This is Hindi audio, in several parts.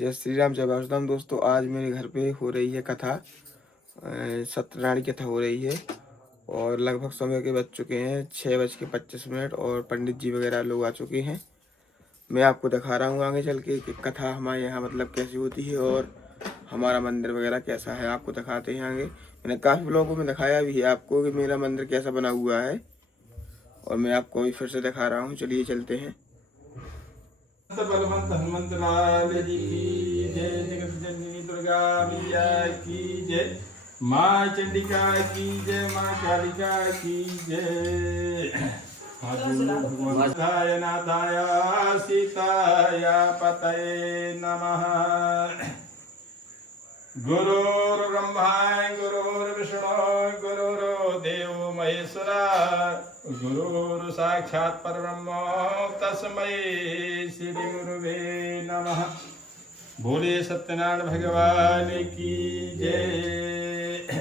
जय श्री राम, जय वैष्णव। दोस्तों, आज मेरे घर पे हो रही है कथा, सत्यनारायण की कथा हो रही है और लगभग समय के बज चुके हैं 6:25 और पंडित जी वगैरह लोग आ चुके हैं। मैं आपको दिखा रहा हूँ आगे चल के कि कथा हमारे यहाँ मतलब कैसी होती है और हमारा मंदिर वगैरह कैसा है, आपको दिखाते हैं आगे। मैंने काफ़ी ब्लॉगों में दिखाया भी है आपको कि मेरा मंदिर कैसा बना हुआ है और मैं आपको अभी फिर से दिखा रहा हूँ। चलिए चलते हैं। बलवंत हनुमंत लाल जी की जय। जगत जननी दुर्गा मैया की जय। माँ चंडिका की जय। माँ कालिका की जय। भगवंताय नाथाय सीताय पतये नमः। गुरुर्ब्रह्मा गुरुर्विष्णु गुरुर्देवो महेश्वरा गुरुर् साक्षात् परब्रह्म तस्मै श्री गुरुवे नमः। बोले सत्यनारायण भगवान की जय।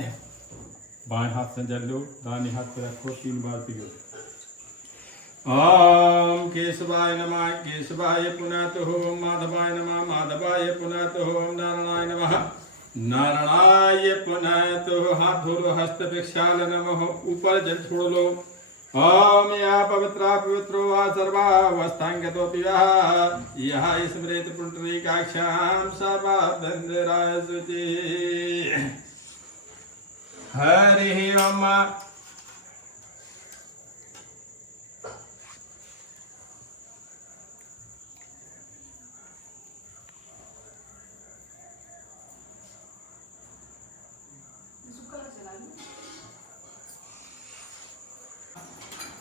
बाएं हाथ से जल लो, दाहिने हाथ पे रखो, 3 बार पियो। ओम केशवाय नमः केशवाय पुनः ओम माधवाय नमः माधवाय पुनः ओम नारायणाय नमः नारायणाय पुनः तो। हाथ धो लो, हस्त प्रक्षाल नमः। ऊपर जल छोड़ लो। ओम या पवित्रा पवित्रो वा सर्वावस्थांगतो पिबः यः स्मरेत पुंडरीकाक्षां सर्वबन्धराय शुचि। हरि ओम।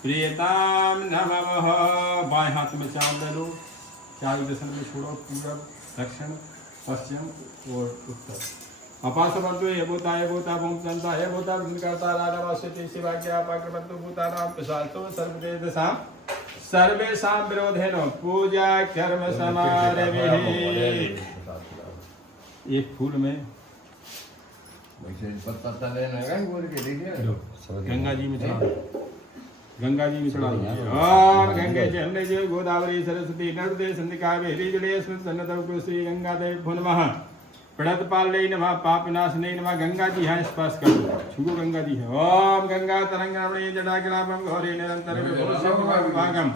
प्रियताम नमः। बाएं हाथ में चार ले लो, चारों दिशा में छोड़ो, पूरब दक्षिण पश्चिम और उत्तर। अपास बंधु ये भूता भूम चंदा ये भूता वृंदकर्ता राजवास्यति शिवा क्या पाक्रमंतु भूतानां पिशाचो सर्वदेशां सर्वेषां विरोधेन पूजा कर्म समारभे। एक फूल में गंगा जी में चढ़ा, गंगा जी में चढ़ा दीजिए। ओम गंगे जमुने जय गोदावरी सरस्वती नर्मदे सिंधु कावेरी जलेस्मिन् सन्निधौ श्री गंगा देव नमः। प्रणत पाले नमः पापनाशने नमः। गंगा जी है, स्पर्श कर दो, छुओ गंगा जी है। ओम गंगा तरंग रमणीय जटाकलापम गौरी निरंतर विभूषितम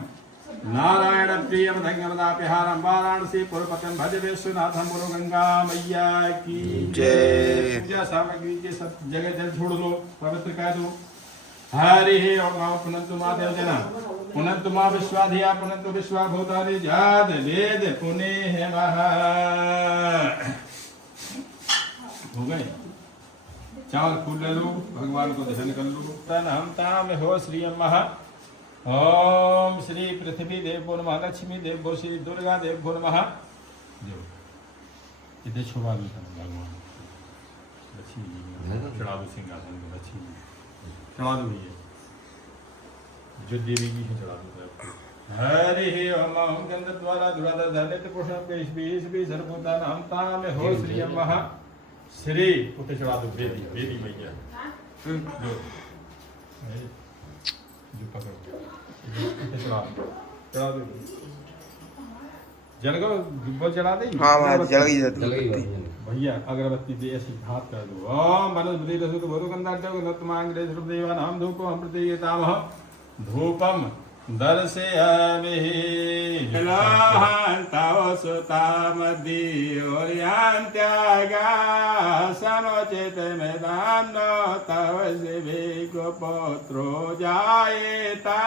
नारायण प्रियम धंगमदाप्यहारम वाराणसी पुरपतन भज विश्वनाथम। बोलो गंगा मैया की जय। पूजा सामग्री के सब जगह जल छोड़ दो, पवित्र कर दो। हरि ओम। पुनन्तु मा देवजना पुनन्तु मा विश्वाधिया पुनन्तु विश्वा भूतानि जात वेद पुण्य महा। हो गए। चावल फूल ले लो, भगवान को दर्शन कर लो। तन हम ताम हो श्री महा। ओम श्री पृथ्वी देव नमः लक्ष्मी देव श्री दुर्गा देव नमः। इधर छुपा दो भगवान लक्ष्मी चढ़ा दो, सिंहासन में लक्ष्मी चढ़ा दो, भैया जो देवी की है चढ़ा दो। हरि ओम। गंध द्वारा दुराधा धनित पुष्प के इस सर्वभूता नाम ताम हो श्री महा। श्री उठे चढ़ा दो, देवी देवी मैया जो पकड़ो चढ़ा दो। जल को दुब्बल चढ़ा दे। हाँ, जल गई भैया अगरबत्ती दे ऐसी हाथ कर दो। ओम वनस्पति रसुत बोधो गंधाढ्यो नतमांग्रे सर्वदेवा नाम धूपम प्रतीयतामह धूपम दर्शयामि। लहंताओ सुतामदि ओरियांत्यागा समचित मैदान तव शिवे गोपुत्रो जायेता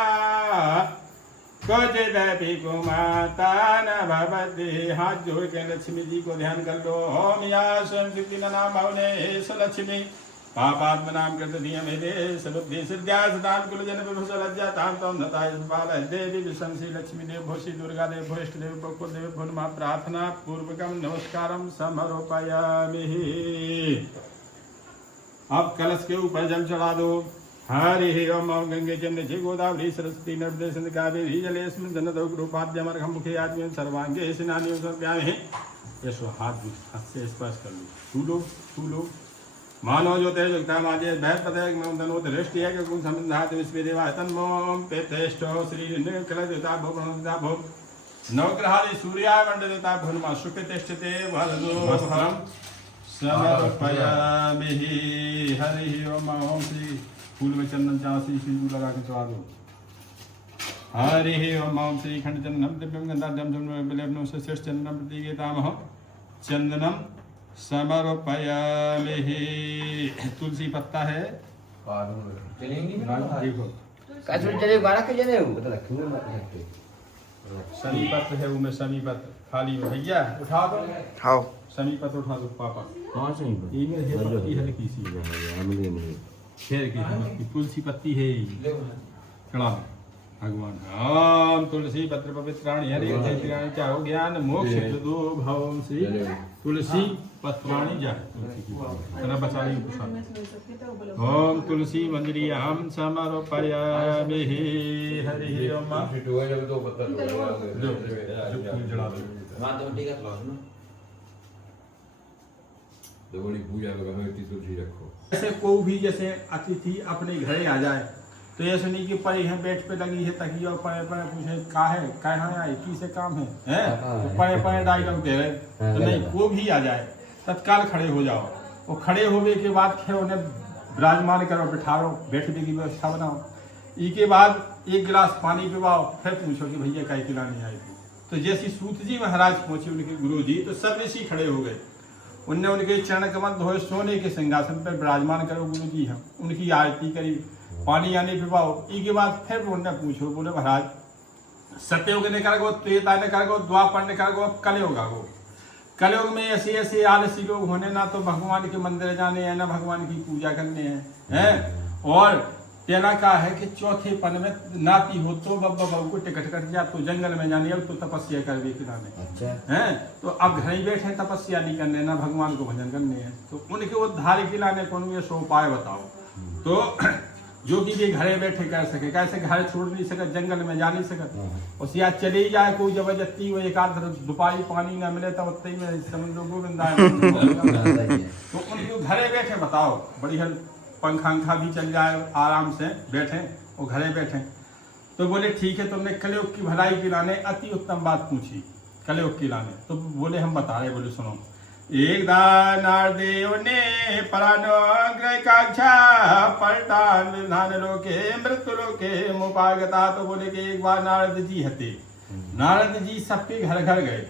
कुचिदपि कुमाता न भवति। हाथ जोड़ के लक्ष्मी जी को ध्यान कर लो। ओम या स्वयं शक्ति नाम भवने स लक्ष्मी पापात्म नाम कृत नियमिते सबुद्धि सिद्ध्या सदान कुलजन विभूष लज्जा ताम तम नताय बाल देवी विशंसी लक्ष्मी देव भोषी दुर्गा देव भोष्ट देव बकुल देव भुनमा प्रार्थना पूर्वकम नमस्कारम समर्पयामि। अब कलश के ऊपर जल चढ़ा दो। हरि ओम। गंगे जमुने गोदावरी सरस्वती नर्मदे सिंधु कावेरी जलेस्मिन् सन्निधौ रूपाद्यमर्घं मुखे आत्मीयं सर्वांगे स्नानिं समर्पयामि। यशो हाथ से स्पर्श कर लो, छू लो छू लो। मानो जो तेज जगता माजे भैर पदक में तनो दृष्टि है कि कुल संबंधात विश्व देवा तन्मोम पेतेष्टो श्री निकल देवता भो प्रणता भो नवग्रहादि सूर्याय मंडलता भुनमा शुक्र तिष्ठते वरदो भरम समर्पयामि। हरि ओम। ओम श्री फूल में चंदन चासी सिंदूर लगा के चढ़ा दो। हरि ओम। ओम श्री खंड चंदनम दिव्यम गंधाढ्यम सुमनम से श्रेष्ठ चंदनम प्रतीकेतामह चंदनम समर्पयामि। तुलसी पत्ता है देखो, शमी पत्र है, वो में शमी पत्र खाली में भैया उठा दो, खाओ शमी पत्र उठा दो पापा। ये में है पत्ती हल्की सी शेर की हल्की तुलसी पत्ती है चढ़ा दो भगवान। ओम तुलसी पत्र पवित्राणि हरि चैत्राणि चाहो ज्ञान मोक्ष दो भव श्री तुलसी पत्राणि जाए। तुलसी की तरह बचाने की प्रसाद। ओम तुलसी मंजरी हम समर्पयामि। हरि ओम। जला दो। ऐसे कोई भी जैसे अतिथि अपने घरे आ जाए तो ऐसे नहीं कि परे हैं बेड पे लगी है तकिया और परे परे पूछे का है कहाँ आए की से काम है तो परे परे डायलॉग दे रहे तो नहीं, कोई भी आ जाए तत्काल खड़े हो जाओ। वो खड़े होने के बाद फिर उन्हें विराजमान करो, बिठाओ, बैठने की व्यवस्था बनाओ। इसके बाद एक गिलास पानी पिवाओ, फिर पूछो कि भैया काय पिलाने आए थे। तो जैसी सूत जी महाराज पहुंचे उनके गुरु जी तो सब ऋषि खड़े हो गए। उनने उनके चरण कमल धोए, सोने के सिंहासन पर विराजमान करो गुरु जी हम, उनकी आरती करी, पानी आने पिवाओ। इसके बाद फिर उनने पूछो, बोले महाराज सत्ययुग ने कर गो, त्रेता ने कर गो, द्वापर ने कर गो, अब कलयुग आ गो। कलयुग में ऐसे ऐसे आलसी लोग होने, ना तो भगवान के मंदिर जाने हैं ना भगवान की पूजा करने हैं। और तेना का है कि चौथे पन में नाती हो तो बब्बा बहू को टिकट कट जा तो जंगल में जाने, अब तो तपस्या कर भी किराने हैं। तो अब घर ही बैठे तपस्या नहीं करने, ना भगवान को भजन करने हैं। तो उनके उद्धार के लाने कौन ये सो उपाय बताओ। तो जो कि भी घरे बैठे कर सके, कैसे घर छोड़ नहीं सके, जंगल में जा नहीं सके, उस या चले जाए कोई जबरदस्ती, वो एक आध दुपारी पानी न मिले तब उत्ते में समझ लो गोविंदा तो उनको घरे बैठे बताओ, बढ़िया पंखा भी चल जाए, आराम से बैठे और घरे बैठे। तो बोले ठीक है, तुमने कलयुग की भलाई की लाने अति उत्तम बात पूछी, कलयुग की लाने। तो बोले हम बता रहे, बोले सुनो। एक नारदेव ने परानुग्रह काक्षा पलटान विधान लोके मृत्यु लोके मुपागता। तो बोले कि एक बार नारद जी हते, नारद जी सबके घर घर गए,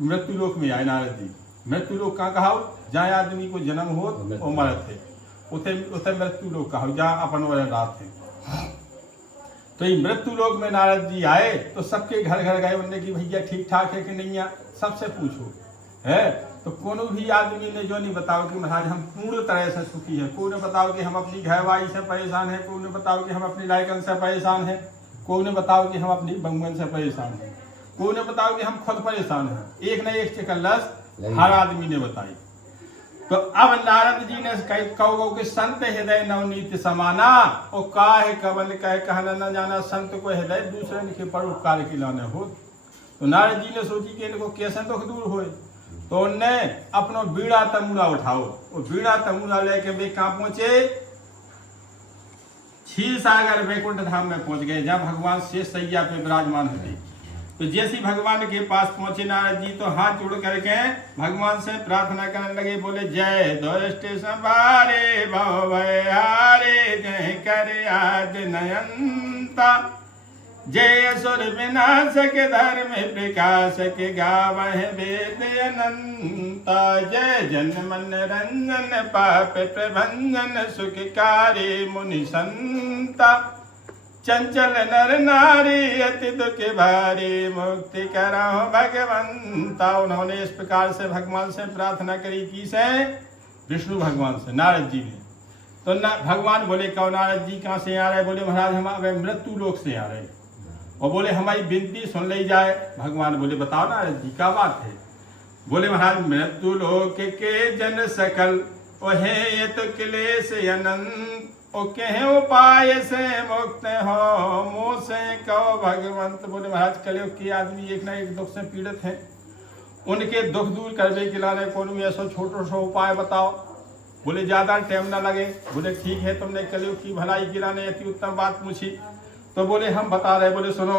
मृत्यु लोक में आए नारद जी। मृत्यु लोक कहाँ कहा, जहाँ आदमी को जन्म हो वो मरत थे, उसे उसे मृत्यु लोक कहा, जहाँ अपन वाले रात थे। तो ये मृत्यु लोक में नारद जी आए तो सबके घर घर गए, उनने की भैया ठीक ठाक है कि नहीं है, सबसे पूछो है। तो कोनो भी आदमी ने जो नहीं बताओ कि महाराज हम पूर्ण तरह से सुखी है, कोई ने बताओ कि हम अपनी घरवाई से परेशान है, कोई ने बताओ कि हम अपनी लायकन से परेशान है, कोई ने बताओ कि हम अपनी बंगन से परेशान है, कोई ने बताओ कि हम खुद परेशान हैं। एक न एक चिकल्लस हर आदमी ने बताई। तो अब नारद जी ने कहो कि संत हृदय नवनीत समाना, और काहे कवन कहे कहना न जाना, संत को हृदय दूसरे के परोपकार के लाने हो। तो नारद जी ने सोची कि इनको कैसे दुख दूर होए। तो उनने अपनो बीड़ा तमूरा उठाओ, और बीड़ा तमूरा लेके वे कहाँ पहुंचे, क्षीर सागर वैकुंठ धाम में पहुंच गए, जहाँ भगवान शेष सैया पे विराजमान होते। तो जैसे भगवान के पास पहुंचे नारद जी तो हाथ जोड़ करके भगवान से प्रार्थना करने लगे, बोले जय दुष्ट संभारे भवहारे, जय कर आद नयनता, जय असुर विनाशक धर्म प्रकाशक, गावह वेद अनंता, जय जन मन रंजन पाप प्रभंजन, सुखकारी मुनि संता, चंचल नर नारी अति दुख भारी, मुक्ति कराओ भगवंता। उन्होंने इस प्रकार से भगवान से प्रार्थना करी, की से विष्णु भगवान से, नारद जी ने। तो भगवान बोले कौन नारद जी कहाँ से आ रहे, बोले महाराज हम मृत्यु लोक से आ रहे, और बोले हमारी विनती सुन ली जाए। भगवान बोले बताओ नारद जी क्या बात है। बोले महाराज मृत्यु लोक के जन सकल, ओहे तो क्लेश अनंत, ओ कहे उपाय से मुक्त हो, मोह से कहो भगवंत। बोले महाराज कलयुग के आदमी एक ना एक दुख से पीड़ित हैं, उनके दुख दूर करने के लाने कौन ऐसा छोटा सा उपाय बताओ। बोले ज्यादा टाइम ना लगे। बोले ठीक है, तुमने कलयुग की भलाई के लाने अति उत्तम बात पूछी। तो बोले हम बता रहे, बोले सुनो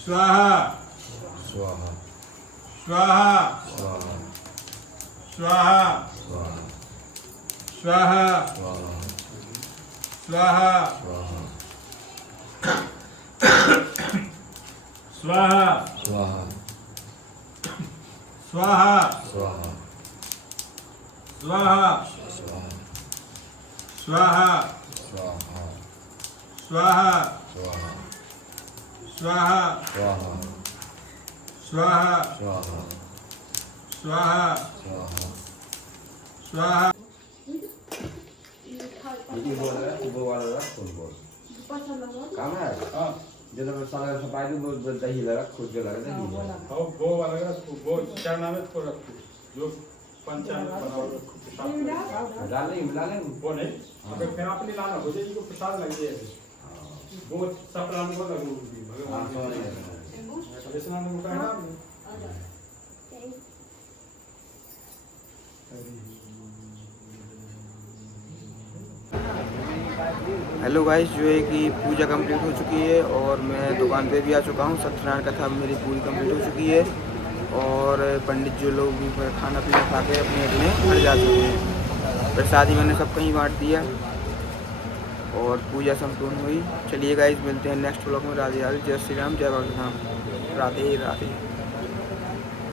स्वाहा स्वाहा स्वाहा स्वाहा स्वाहा स्वाहा स्वाहा स्वाहा स्वाहा स्वाहा स्वाहा स्वाहा स्वाहा स्वाहा स्वाहा स्वाहा स्वाहा स्वाहा ये बोल रहा है वो वाला रख कौन बोल काम है जो तो साला सफाई में दही लगा खुद जो लगा दही और वो वाला रखो वो क्या नाम है उसको रखो जो पंचायत बनाओ मिला लेंगे वो नहीं अगर फिर आपने लाना हो जाएगी को प्रसाद लग जाएगा वो सब राम को लगो भगवान को स्नान को कहना हेलो गाइस, जो है कि पूजा कंप्लीट हो चुकी है और मैं दुकान पे भी आ चुका हूँ। सत्यनारायण कथा मेरी पूरी कंप्लीट हो चुकी है और पंडित जो लोग भी खाना पीना खा के अपने अपने घर जा चुके हैं। प्रसादी मैंने सब कहीं बांट दिया और पूजा संपूर्ण हुई। चलिए गाइस, मिलते हैं नेक्स्ट व्लॉग में। राधे राधे, जय श्री राम, जय भगवान, राधे राधे।